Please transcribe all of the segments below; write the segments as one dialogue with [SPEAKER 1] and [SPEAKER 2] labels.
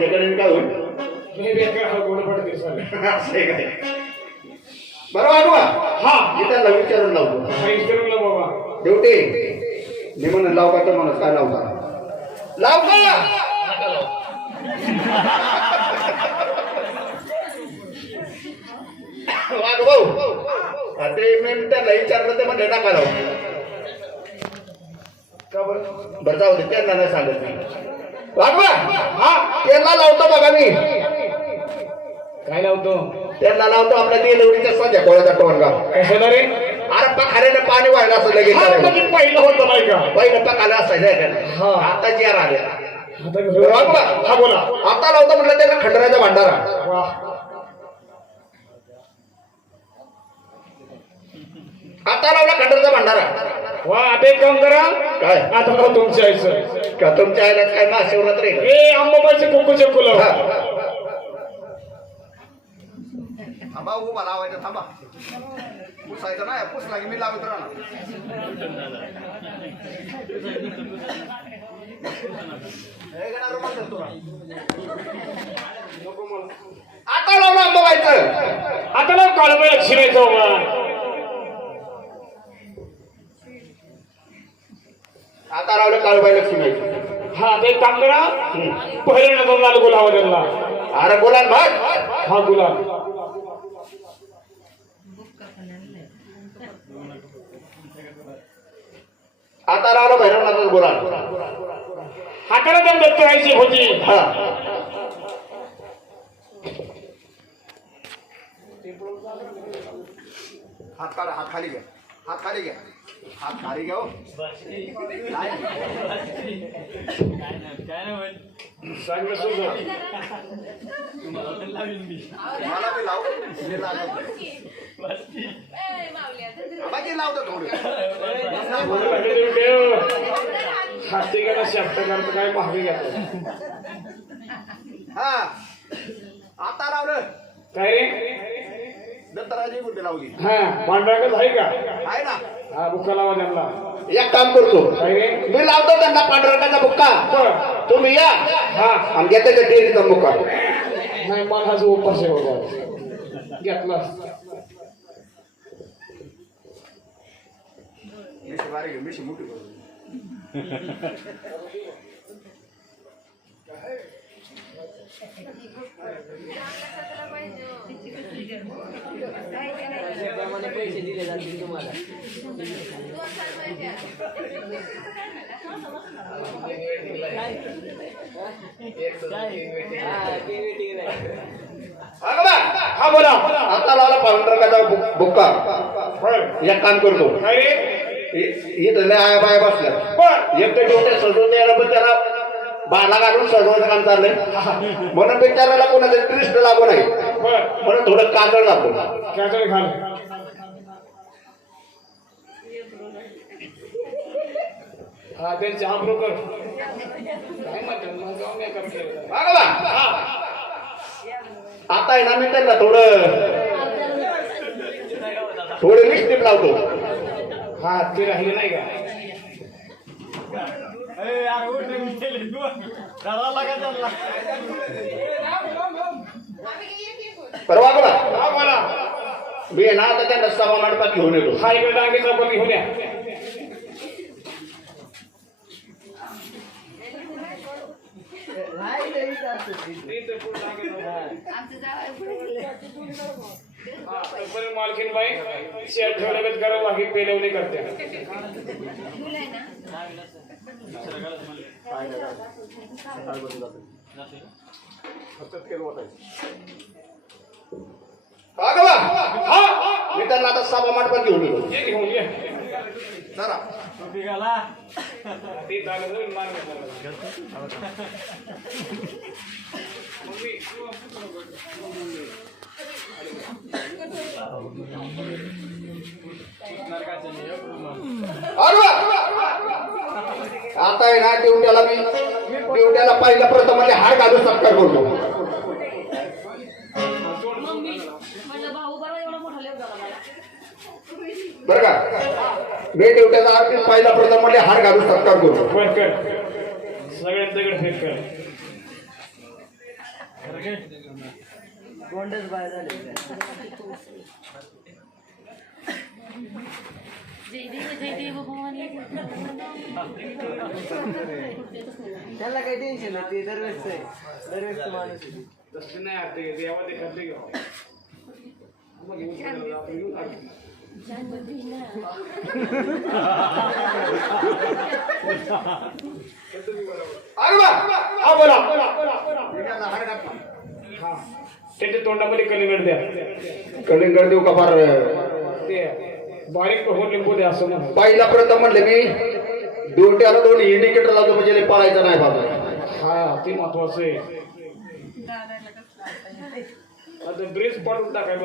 [SPEAKER 1] त्याच्याकडे काय होईल? बरं वागवा
[SPEAKER 2] हा.
[SPEAKER 1] मी विचारून लावतो.
[SPEAKER 2] बाबा.
[SPEAKER 1] मी म्हणून लाव का तर म्हणत काय लाव का लाव का भाऊ मी त्यांना विचारलं ते म्हणजे नका लावू. बरं? बरं जाऊ दे त्यांना नाही सांगत वाघवा हा त्यांना लावतो बघा मी.
[SPEAKER 2] काय लावतो?
[SPEAKER 1] त्यांना लावतो आपल्या देलवडीच्या सध्या कोळ्याचा टोनगा.
[SPEAKER 2] कशाला रे?
[SPEAKER 1] अरे पखाऱ्याने पाणी व्हायला असं लगेच
[SPEAKER 2] पहिलं होतं नाही का?
[SPEAKER 1] पहिलं पकाला असायचं. आता जेर आले.
[SPEAKER 2] हा
[SPEAKER 1] आता लावतो म्हटलं त्याला खंडराचा भांडारा. आता लावला खंडराचा भांडारा.
[SPEAKER 2] वा आता एक काम करा.
[SPEAKER 1] काय?
[SPEAKER 2] आता लाव तुमच्या आईचं.
[SPEAKER 1] का तुमच्या आईला काय महाशिवरात्र आहे का?
[SPEAKER 2] ए अंबाबाईचे कुकू चक्कू लाव.
[SPEAKER 1] हा. थांबा उभा लावायचं थांबा. पुसायचं नाही पुसला की मी लावत राहणार. हे घेणार रुमाल तुला. आता लावला अंबाबाईचं
[SPEAKER 2] आता लाव काळबळ शिरायचं बाबा
[SPEAKER 1] आता लावलं काळबाई लक्ष्मी
[SPEAKER 2] हा एक काम करा. पहिल्या नंबर गुलाब त्यांना.
[SPEAKER 1] अरे बोला भाग
[SPEAKER 2] हा गुलाब
[SPEAKER 1] आता लावलं भैरवनाथच बोला
[SPEAKER 2] हाताला दम दत्त राहायची होती.
[SPEAKER 1] हा. हात काढा हात खाली घ्या. हात खाली घ्या. हा खाली गाव नाही.
[SPEAKER 2] सांग
[SPEAKER 1] मला बी लाव? बाकी लावतो थोडं
[SPEAKER 2] शब्द करतो काय महागे घेतो
[SPEAKER 1] हा. आता लावलं.
[SPEAKER 2] काय रे?
[SPEAKER 1] दत्तराजी कुठे लावली.
[SPEAKER 2] हा पांढरागच आहे का?
[SPEAKER 1] आहे ना.
[SPEAKER 2] हा बुक्का लावा त्यांना.
[SPEAKER 1] एक काम करतो.
[SPEAKER 2] काय रे?
[SPEAKER 1] मी लावतो त्यांना पांढरकाचा बुक्का.
[SPEAKER 2] बरं.
[SPEAKER 1] तुम्ही या.
[SPEAKER 2] हा.
[SPEAKER 1] आणि घेते का डेअरीचा मुक्का
[SPEAKER 2] नाही मला जो उपास आहे बाबा. घेतला.
[SPEAKER 1] मिशी बारीक आहे, मिशी मोठी करू.
[SPEAKER 3] पैसे दिले जातील तुम्हाला
[SPEAKER 1] हा
[SPEAKER 2] बोला
[SPEAKER 1] आता लावला पांढरकाचा बुक्का
[SPEAKER 2] बर
[SPEAKER 1] एक काम करतो
[SPEAKER 2] काय रे
[SPEAKER 1] इथं लय आया बाया बसल्या
[SPEAKER 2] बर
[SPEAKER 1] एक तर डोक्यात सजवून द्यायला पण त्याला बाला घालून सजवायचं काम चाललंय. म्हणून बिचारायला कोणाचं ट्रिस्ट लागू नाही. म्हणून थोडं काजळ
[SPEAKER 2] घाल. हा त्यांचे ब्रोकर काय म्हणतात?
[SPEAKER 1] आता आहे ना मी त्यांना थोडं थोडं लिपस्टिक लावतो.
[SPEAKER 2] हा ते राहिले नाही का?
[SPEAKER 1] परवा
[SPEAKER 2] बोला.
[SPEAKER 1] मी आहे ना आता त्यांना सभा मंडपात घेऊन येतो.
[SPEAKER 2] हा इकडे डांगे चौकात घेऊन या. हा, मालकीन बाई शेअर ठेवल्यागत करावं बाकी पेलवणी करते.
[SPEAKER 1] हा का बा? हा! मी त्यांना आता सभा मंडपात घेऊन येतो.
[SPEAKER 2] ये घेऊन ये.
[SPEAKER 1] जरा.
[SPEAKER 2] ते मार.
[SPEAKER 1] आता आहे ना ड्युट्याला मी ड्युट्याला पहिल्या प्रथम म्हणजे हार घालून सत्कार करतो
[SPEAKER 4] बरा एवढा मोठा लेव झाला मला.
[SPEAKER 1] बरं का? मी ड्युट्याचा आरती पहिला प्रथम म्हणजे हार घालून सत्कार करतो
[SPEAKER 2] सगळ्यात दगड फेक कर.
[SPEAKER 4] जय देव जय देव भवानी
[SPEAKER 3] त्याला काही टेन्शन नाही ते दरवेळेस आहे. दरवेळेस माणूस आहे.
[SPEAKER 2] नाही आता देवाचे खर्च घेऊ मग आपण.
[SPEAKER 1] अरे वा! हा बोला.
[SPEAKER 2] त्याच्या तोंडामध्ये कलिंगड द्या.
[SPEAKER 1] कलिंगड देऊ का फार
[SPEAKER 2] ते? बारीक होऊन लिंबू द्या असं म्हणा
[SPEAKER 1] पहिला प्रथम म्हणले मी ड्युट्याला दोन इंडिकेटर लावतो म्हणजे पळायचं नाही बाबा.
[SPEAKER 2] हा ते महत्वाचं आहे. आता ब्रेस पाडून टाकाय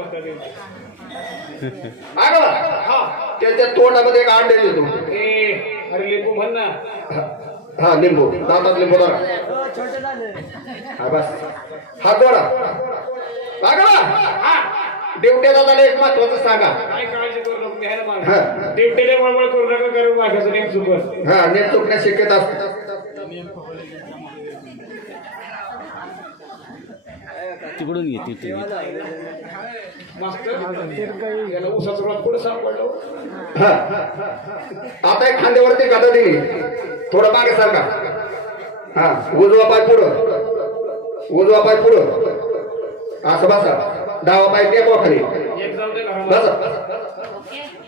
[SPEAKER 2] हा
[SPEAKER 1] त्याच्या तोंडामध्ये एक अंडे देतो.
[SPEAKER 2] ए अरे लिंबू म्हण ना.
[SPEAKER 1] हा लिंबू. दातात लिंबू धरा
[SPEAKER 3] हो,
[SPEAKER 1] हा बस हा गोडा बागला
[SPEAKER 2] हा.
[SPEAKER 1] ड्युट्याला झालं एक महत्वाचं सांगा.
[SPEAKER 2] काय काळजी
[SPEAKER 1] हा.
[SPEAKER 2] मागे देवटेले बळबळ करू नका नेम चुकत
[SPEAKER 1] हा असते.
[SPEAKER 5] तिकडून
[SPEAKER 2] याला उसाचं पुढे सापडलं
[SPEAKER 1] हा? आता एक खांद्यावरती गादा दिली. थोडं मागे सारखा हा उजवा पाय पुढं. उजवा पाय पुढं. असं बसा. डावा पाय टेकवा खाली. बसा.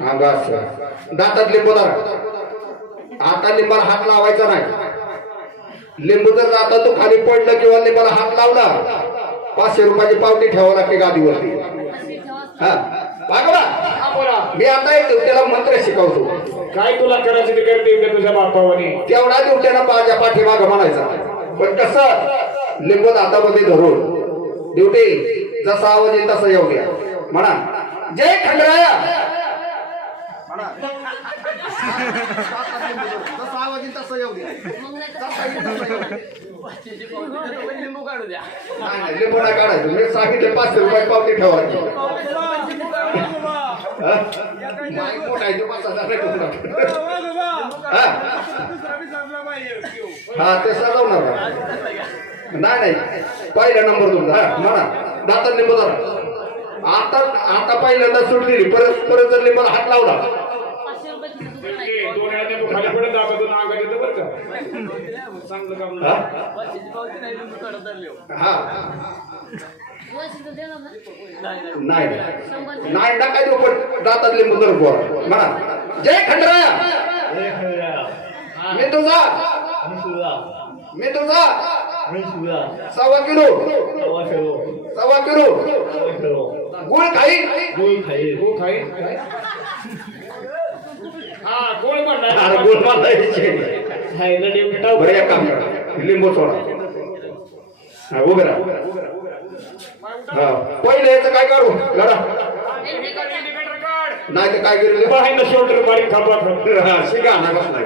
[SPEAKER 1] हा बस दातात लिंबू धरा आता लिंबाला हात लावायचा नाही. लिंबू जर आता तो खाली पडलं किंवा लिंबाला हात लावला पाचशे रुपयाची पावती ठेवावं लागते गादीवरती हा. मी आता एक त्याला मंत्र शिकवतो.
[SPEAKER 2] काय तुला करायचं ते करते तुझ्या बापावाने?
[SPEAKER 1] तेवढा दिवट्यानं माझ्या पाठीमाग म्हणायचा. पण कसं लिंबू दातामध्ये धरून दिवटे जसा आवाज येईल तसा येऊ द्या. म्हणा जय खंडराया! जसा आवाज येईल तसा येऊ द्या
[SPEAKER 3] लिंबू काढू द्या
[SPEAKER 1] नाही नाही लिंबू नाही काढायचं. मी सांगितले पाचशे रुपये पावती ठेवायची. हा? तो पाच हजार नाही. हा? हा ते सजवणार नाही नाही. पहिला नंबर तुमचा. हा म्हणा. दातात लिंबू धरा आता आता पहिल्यांदा सूट दिली. परत परत जर लिंबाला हात लावला
[SPEAKER 2] खाली पडत दाखवतो बरं का चांगलं काम
[SPEAKER 3] नाही
[SPEAKER 1] नाही. देऊ पण दातात लिंबू धर म्हणा जय खंडराया मी तुझा मी तुझा सव्वा किलो सव्वा किलो गुळ खाई
[SPEAKER 2] गुळ खाई
[SPEAKER 1] गुळ
[SPEAKER 2] खाई टाकू.
[SPEAKER 1] बरं एक काम करा. लिंबू सोडा. हा उभे राहा. हा पहिले याचं काय करू? लढा. नाही तर काय करू
[SPEAKER 2] Behind the shoulder बारीक थांबा.
[SPEAKER 1] हा शिका ना बसला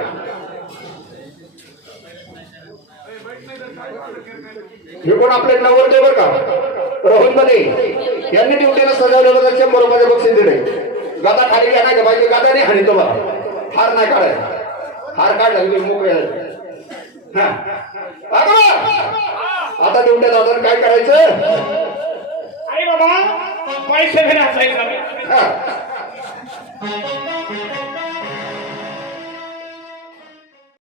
[SPEAKER 1] हे कोण आपले नवरते बरं का? रोहनमध्ये यांनी ड्युटीला सजवलेलं शंभर रुपयाचे बक्षीस दिले गादा खाली घ्या नाही का पाहिजे गादा नाही हानी तो बा हार नाही काढाय हार काढला मोकळे हा. आता तेवढ्या दादा काय करायचं?
[SPEAKER 2] अरे बाबा पैसे घेण्याचा